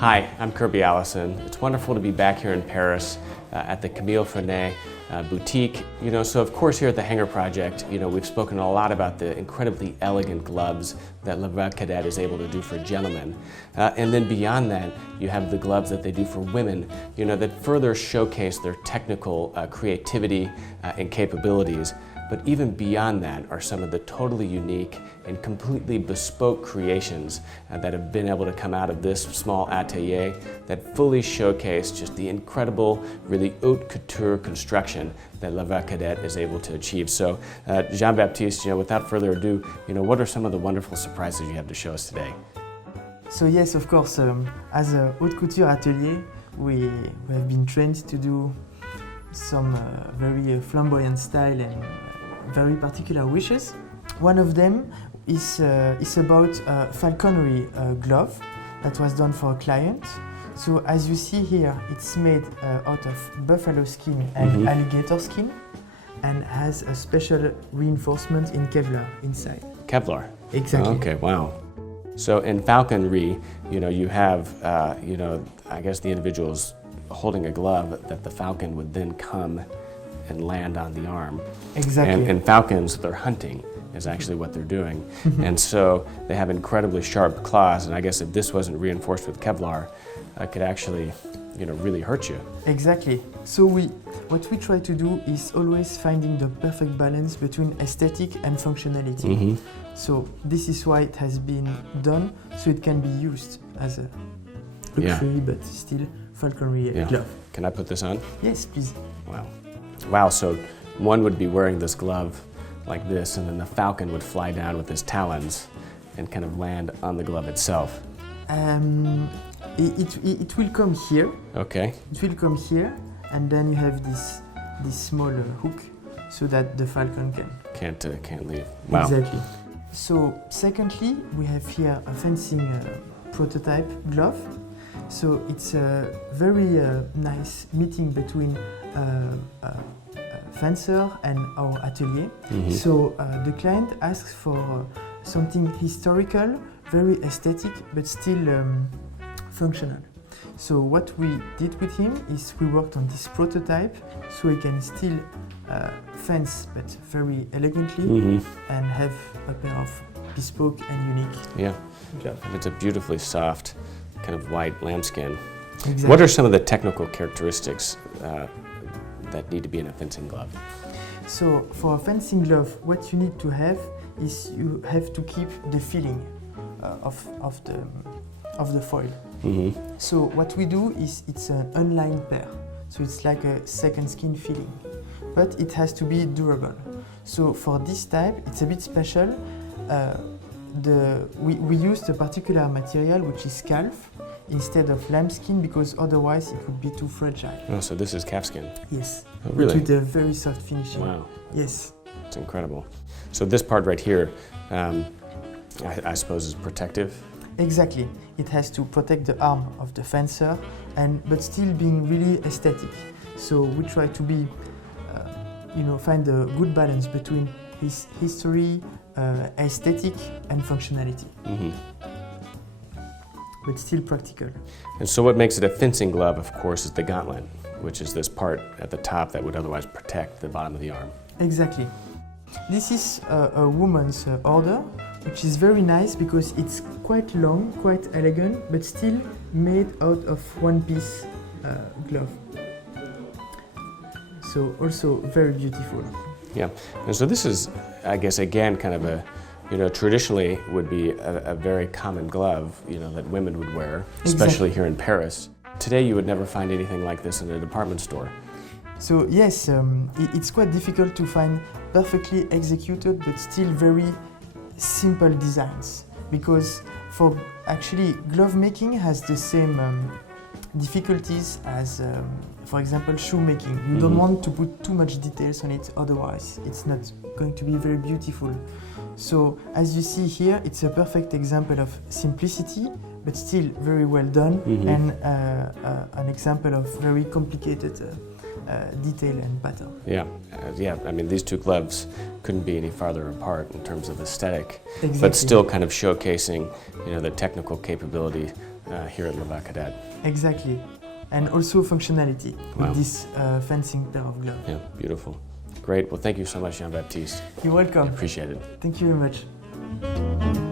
Hi, I'm Kirby Allison. It's wonderful to be back here in Paris at the Camille Frenet boutique. So of course here at the Hanger Project, we've spoken a lot about the incredibly elegant gloves that Lavabre Cadet is able to do for gentlemen. And then beyond that, you have the gloves that they do for women, that further showcase their technical creativity and capabilities. But even beyond that are some of the totally unique and completely bespoke creations that have been able to come out of this small atelier that fully showcase just the incredible, really haute couture construction that Lavabre Cadet is able to achieve. So, Jean-Baptiste, without further ado, what are some of the wonderful surprises you have to show us today? So yes, of course, as a haute couture atelier, we have been trained to do some very flamboyant style and very particular wishes. One of them is about a falconry glove that was done for a client. So as you see here, it's made out of buffalo skin and alligator skin and has a special reinforcement in Kevlar inside. Kevlar? Exactly. Oh, okay, wow. So in falconry, you have, I guess the individual's holding a glove that the falcon would then come and land on the arm. Exactly. And falcons, they're hunting is actually what they're doing. And so they have incredibly sharp claws, and I guess if this wasn't reinforced with Kevlar, it could actually, really hurt you. Exactly. So what we try to do is always finding the perfect balance between aesthetic and functionality. So this is why it has been done, so it can be used as a luxury but still falconry glove. Can I put this on? Yes, please. Wow. Wow, so one would be wearing this glove like this, and then the falcon would fly down with his talons and kind of land on the glove itself. It will come here. Okay. It will come here, and then you have this small hook so that the falcon can't leave. Wow. Exactly. So secondly, we have here a fencing prototype glove. So it's a very nice meeting between fencer and our atelier. So the client asks for something historical, very aesthetic, but still functional. So what we did with him is we worked on this prototype so he can still fence, but very elegantly, and have a pair of bespoke and unique glove. And it's a beautifully soft, kind of white lambskin. Exactly. What are some of the technical characteristics that need to be in a fencing glove? So for a fencing glove, what you need to have is you have to keep the feeling of the foil. So what we do is it's an unlined pair. So it's like a second skin feeling, but it has to be durable. So for this type, it's a bit special. We used a particular material which is calf instead of lambskin because otherwise it would be too fragile. Oh, so this is calfskin? Yes. Oh, really? With a very soft finishing. Wow. Yes. It's incredible. So this part right here, I suppose is protective? Exactly. It has to protect the arm of the fencer, but still being really aesthetic. So we try to be, find a good balance between his history, aesthetic, and functionality. But still practical. And so what makes it a fencing glove, of course, is the gauntlet, which is this part at the top that would otherwise protect the bottom of the arm. Exactly. This is a woman's order, which is very nice because it's quite long, quite elegant, but still made out of one-piece glove. So also very beautiful. Yeah, and so this is, I guess, again, kind of a, traditionally would be a very common glove, that women would wear, especially here in Paris. Today you would never find anything like this in a department store. So yes, it's quite difficult to find perfectly executed but still very simple designs, because for actually glove making has the same difficulties as, for example, shoe making. You don't want to put too much details on it, otherwise it's not going to be very beautiful. So as you see here, it's a perfect example of simplicity, but still very well done, and an example of very complicated detail and pattern. Yeah, yeah. I mean, these two gloves couldn't be any farther apart in terms of aesthetic, Exactly. but still kind of showcasing, the technical capability here at Lavabre Cadet. Exactly. And also functionality Wow. with this fencing pair of gloves. Yeah, beautiful. Great. Well, thank you so much, Jean-Baptiste. You're welcome. Appreciate it. Thank you very much.